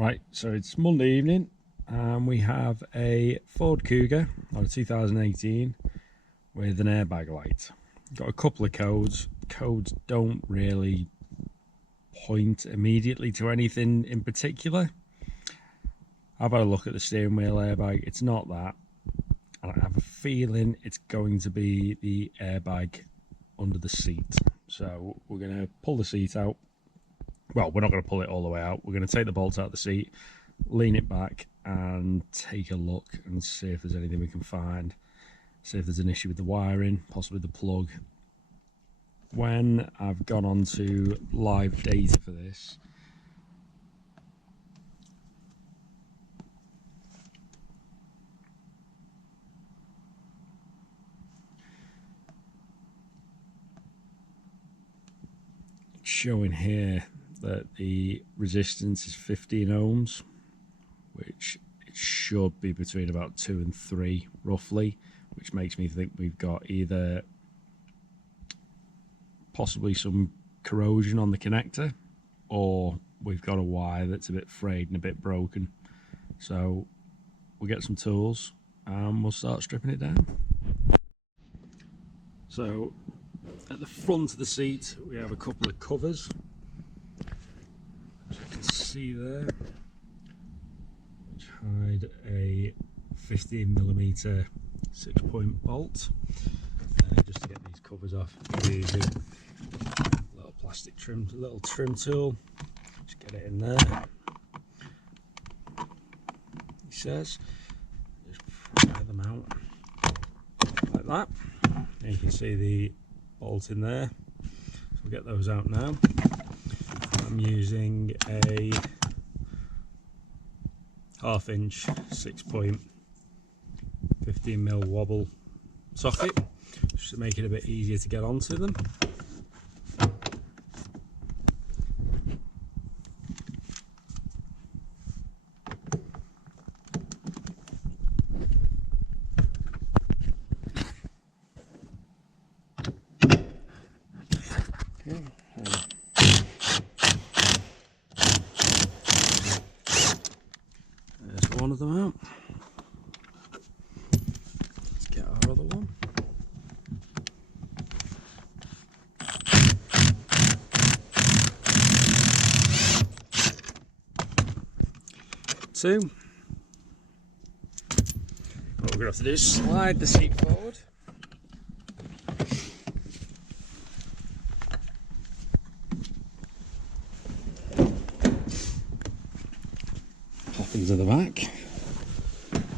Right, so it's Monday evening and we have a Ford Kuga or a 2018 with an airbag light. Got a couple of codes. Codes don't really point immediately to anything in particular. I've had a look at the steering wheel airbag. It's not that. And I have a feeling it's going to be the airbag under the seat. So we're going to pull the seat out. Well, we're not going to pull it all the way out. We're going to take the bolts out of the seat, lean it back and take a look and see if there's anything we can find. See if there's an issue with the wiring, possibly the plug. When I've gone on to live data for this, it's showing here that the resistance is 15 ohms, which it should be between about 2 and 3 roughly, which makes me think we've got either possibly some corrosion on the connector, or we've got a wire that's a bit frayed and a bit broken. So we'll get some tools and we'll start stripping it down. So at the front of the seat we have a couple of covers, as you can see there, which hide a 15mm 6-point bolt. Just to get these covers off, using a little plastic trim, little trim tool. Just get it in there. He says, just pry them out like that. And you can see the bolt in there. So we'll get those out now. I'm using a 1/2 inch 6-point 15mm wobble socket, just to make it a bit easier to get onto them. Okay. There's one of them out. Let's get our other one. Two. What we're going to have to do is slide the seat forward. Pop into the back.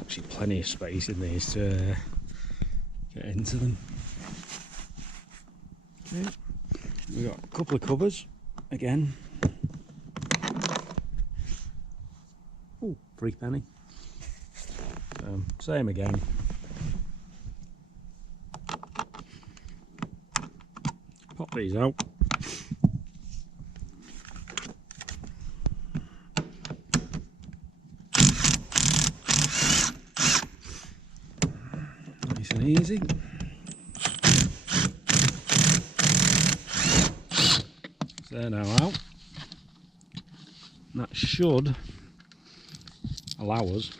Actually plenty of space in these to get into them. Okay. We've got a couple of covers again. Ooh, £3. Same again. Pop these out. Nice and easy. So they're now out. And that should allow us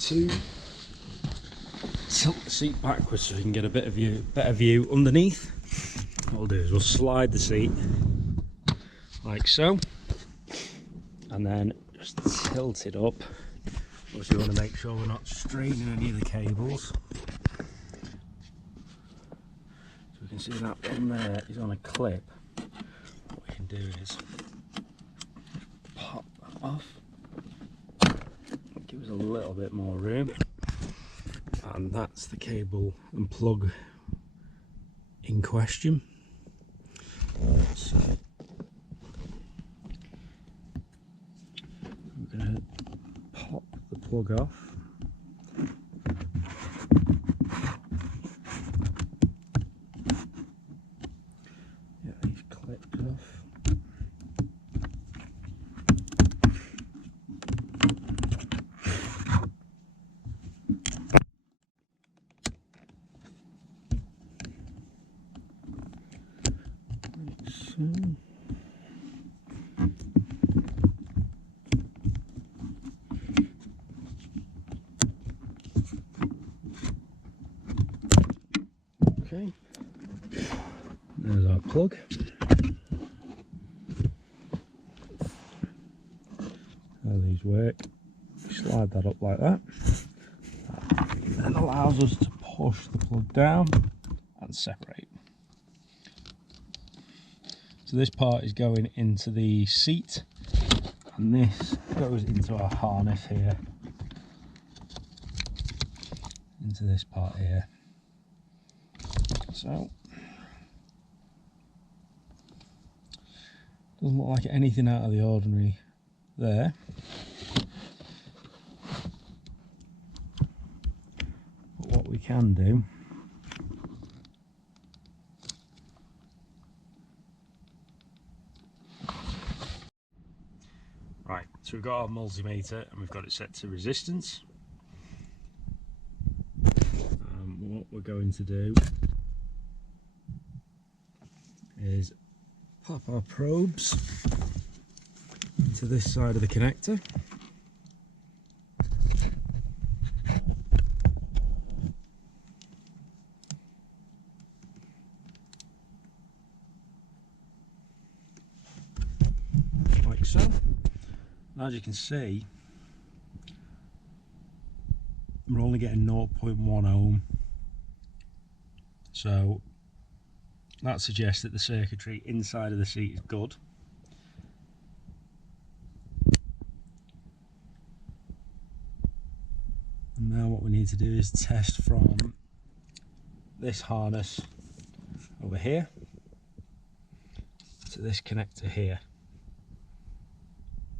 to tilt the seat backwards so we can get a better view underneath. What we'll do is we'll slide the seat like so, and then just tilt it up. Obviously we want to make sure we're not straining any of the cables. So we can see that one there is on a clip. What we can do is pop that off. Give us a little bit more room, and that's the cable and plug in question. So I'm going to pop the plug off. Get these clips off. plug. How these work, slide that up like that. That then allows us to push the plug down and separate. So this part is going into the seat, and this goes into our harness here, into this part here. So doesn't look like anything out of the ordinary there. But what we can do right, so we've got our multimeter and we've got it set to resistance. What we're going to do is pop our probes into this side of the connector. Like so. As you can see, we're only getting 0.1 ohm, so that suggests that the circuitry inside of the seat is good. And now what we need to do is test from this harness over here to this connector here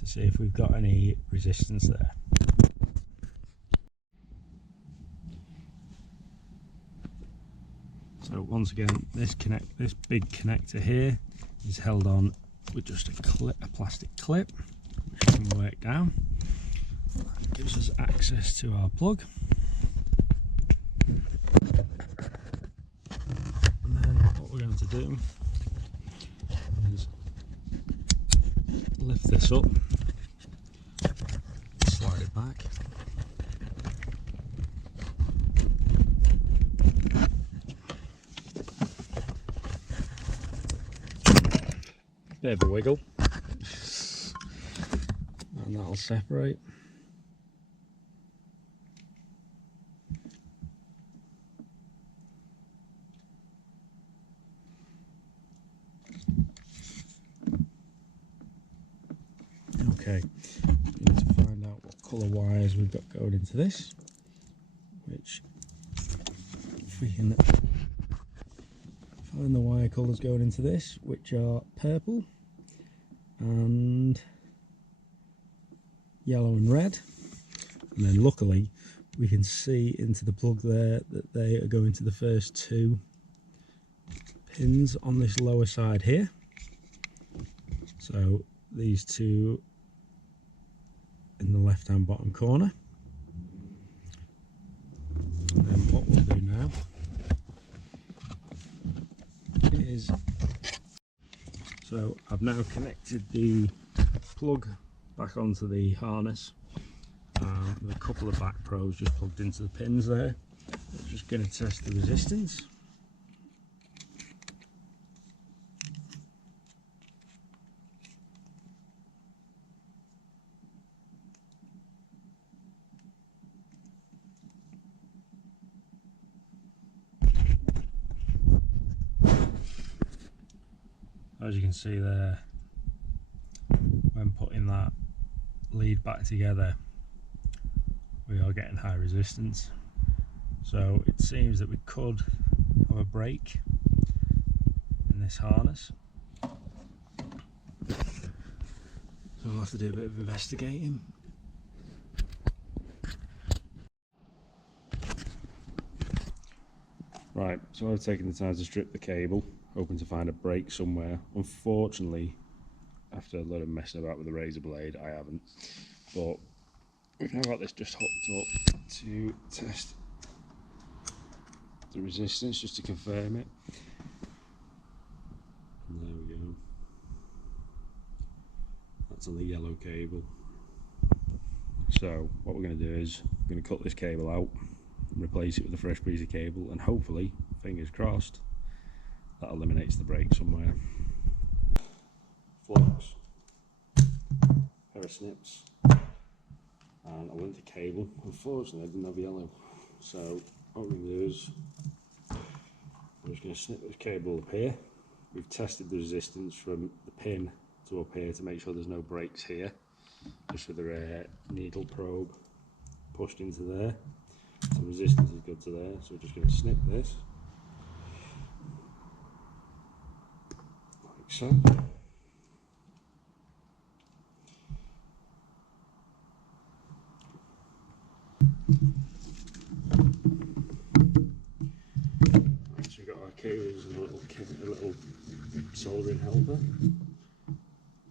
to see if we've got any resistance there. So once again, this big connector here is held on with just a plastic clip, which we can work down. That gives us access to our plug. And then what we're going to do is lift this up, slide it back. Bit of a wiggle, and that'll separate. Okay, we need to find out what colour wires we've got going into this, which if we can find the wire colours going into this, which are purple and yellow and red, and then luckily we can see into the plug there that they are going to the first two pins on this lower side here. So these two in the left hand bottom corner. And then what we'll do now is, so I've now connected the plug back onto the harness with a couple of back probes just plugged into the pins there. I'm just going to test the resistance. As you can see there, when putting that lead back together, we are getting high resistance. So it seems that we could have a break in this harness. So we'll have to do a bit of investigating. Right, so I've taken the time to strip the cable, hoping to find a break somewhere. Unfortunately, after a lot of messing about with the razor blade, I haven't. But we've now got this just hooked up to test the resistance, just to confirm it. And there we go. That's on the yellow cable. So what we're going to do is we're going to cut this cable out, replace it with a fresh piece of cable, and hopefully, fingers crossed, that eliminates the brake somewhere. Flux, pair of snips, and a length of cable. Unfortunately I didn't have yellow, so what we're going to do is I'm just going to snip this cable up here. We've tested the resistance from the pin to up here to make sure there's no breaks here, just with the needle probe pushed into there. The resistance is good to there, so we're just going to snip this like so. So we've got our cables and a little soldering helper.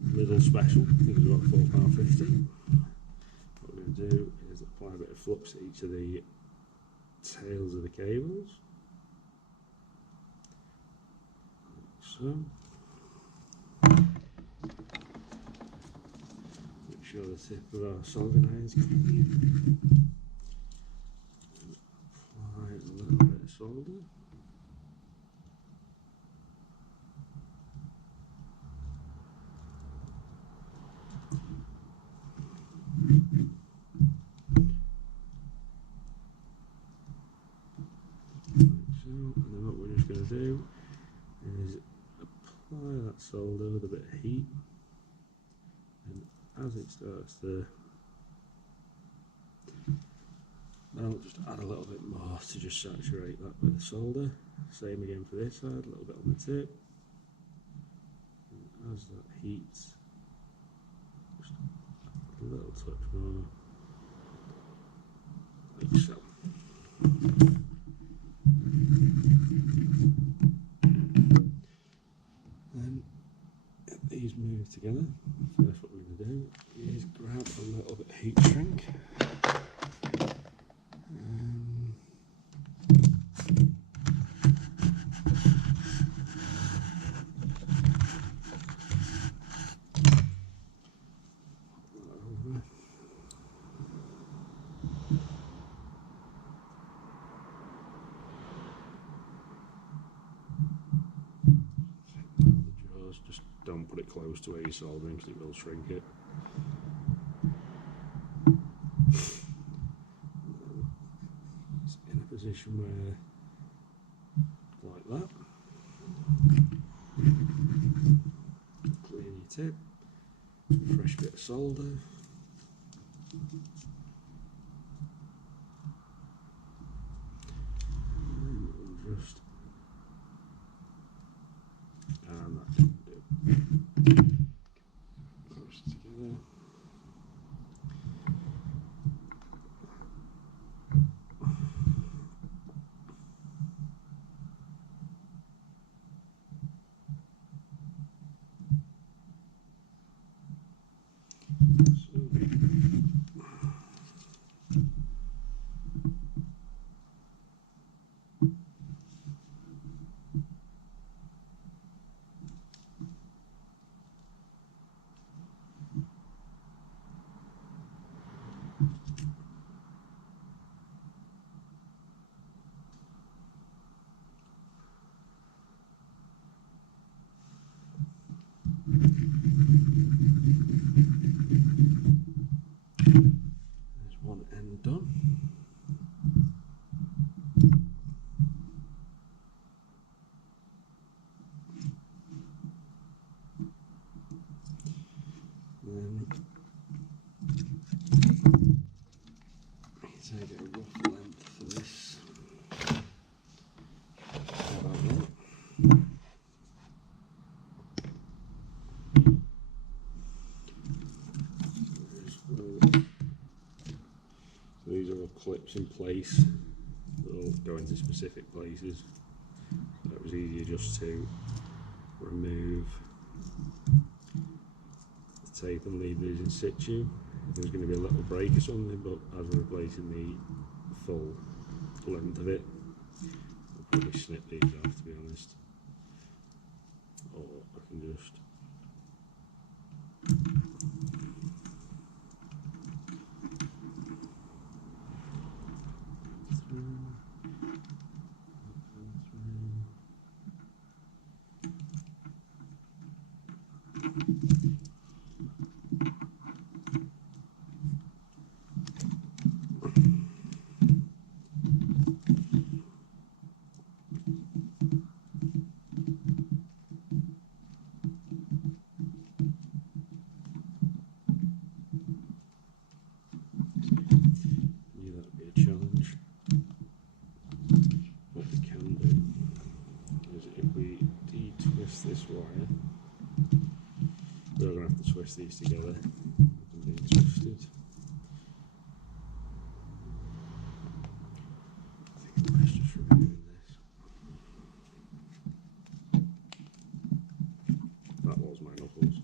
Middle special, I think it's about £4.50. What we're going to do is apply a bit of flux to each of the tails of the cables, like so. Make sure the tip of our soldering iron is clean. Apply a little bit of solder. And then what we're just going to do is apply that solder with a bit of heat, and as it starts to melt, just add a little bit more to just saturate that with the solder. Same again for this side, a little bit on the tip, and as that heats, just add a little touch more, like so. Then get these moved together. First what we're going to do is grab a little bit of heat shrink. Just don't put it close to where you're soldering because it will shrink it. It's in a position where, like that. Clean your tip, fresh bit of solder. And just and that can do. Close together. There's one end done. Then take a rough length for this. About that. So these are all clips in place that will go into specific places. So it was easier just to remove the tape and leave these in situ. There's going to be a little break or something, but as we're replacing the full length of it, I'll probably snip these off, to be honest, or I can just Knew that'd be a challenge. What we can do is if we de-twist this wire, we're going to have to twist these together. Them being twisted. I think I'm best just removing this. That was my knuckles.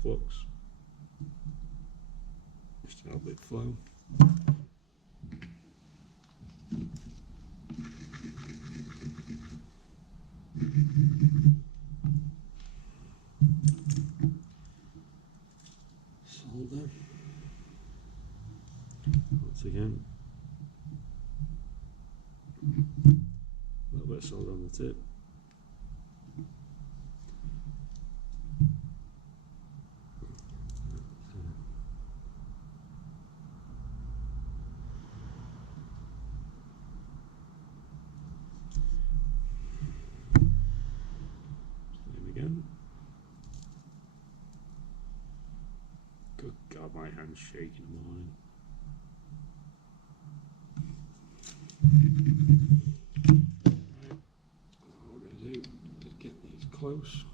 Flux, just to help it flow. Solder. Once again, a little bit of solder on the tip. Again. Good God, my hand's shaking in the morning. Right, what we're going to do is get these close.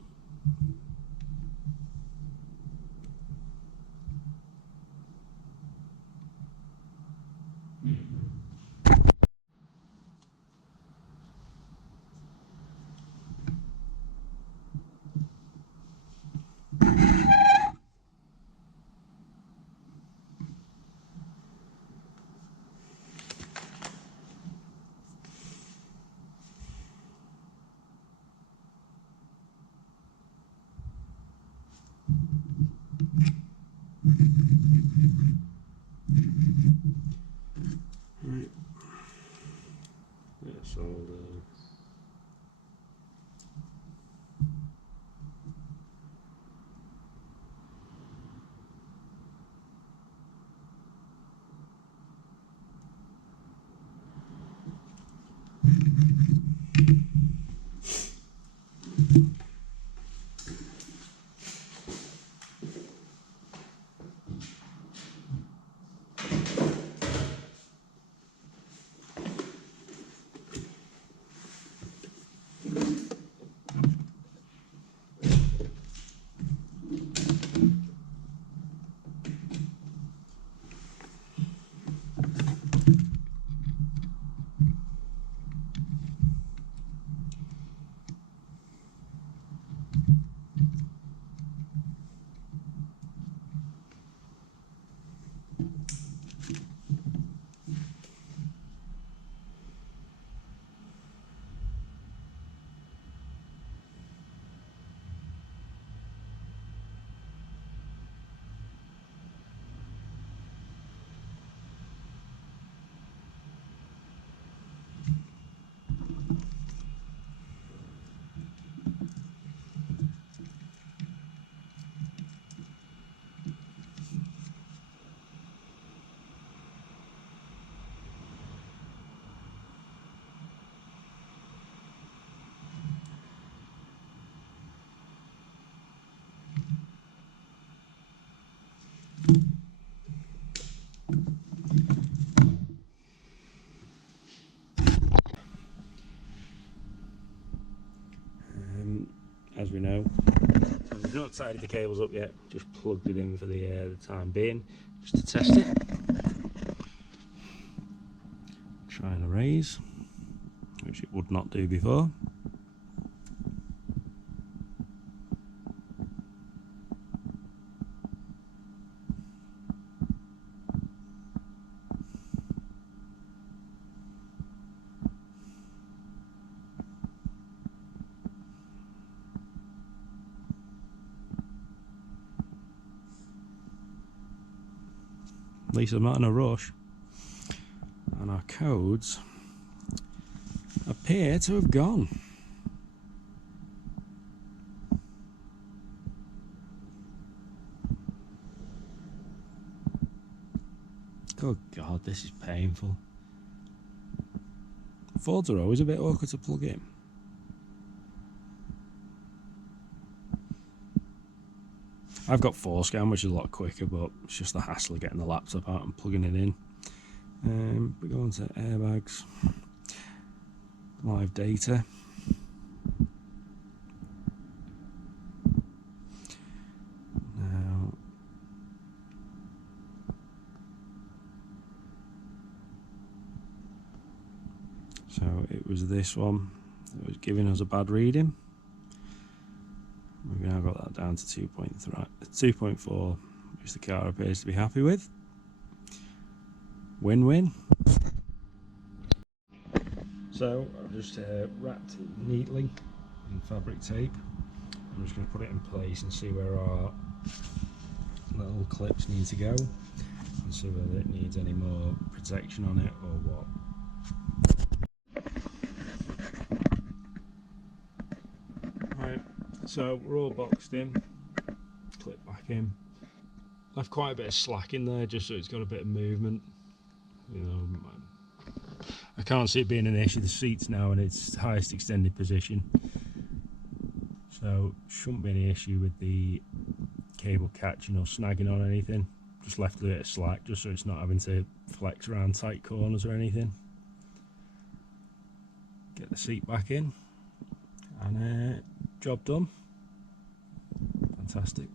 I've not tidied the cables up yet, just plugged it in for the time being, just to test it. Trying to raise, which it would not do before. At least I'm not in a rush. And our codes appear to have gone. Good God, this is painful. Fords are always a bit awkward to plug in. I've got Forescan, which is a lot quicker, but it's just the hassle of getting the laptop out and plugging it in. We go on to airbags, live data. Now, so it was this one that was giving us a bad reading. We've now got that down to 2.4, which the car appears to be happy with. Win-win. So I've just wrapped it neatly in fabric tape. I'm just going to put it in place and see where our little clips need to go, and see whether it needs any more protection on it or what. So we're all boxed in, clip back in. Left quite a bit of slack in there just so it's got a bit of movement. You know, I can't see it being an issue. The seat's now in its highest extended position, so shouldn't be any issue with the cable catching or snagging on anything. Just left a bit of slack just so it's not having to flex around tight corners or anything. Get the seat back in and job done. Fantastic.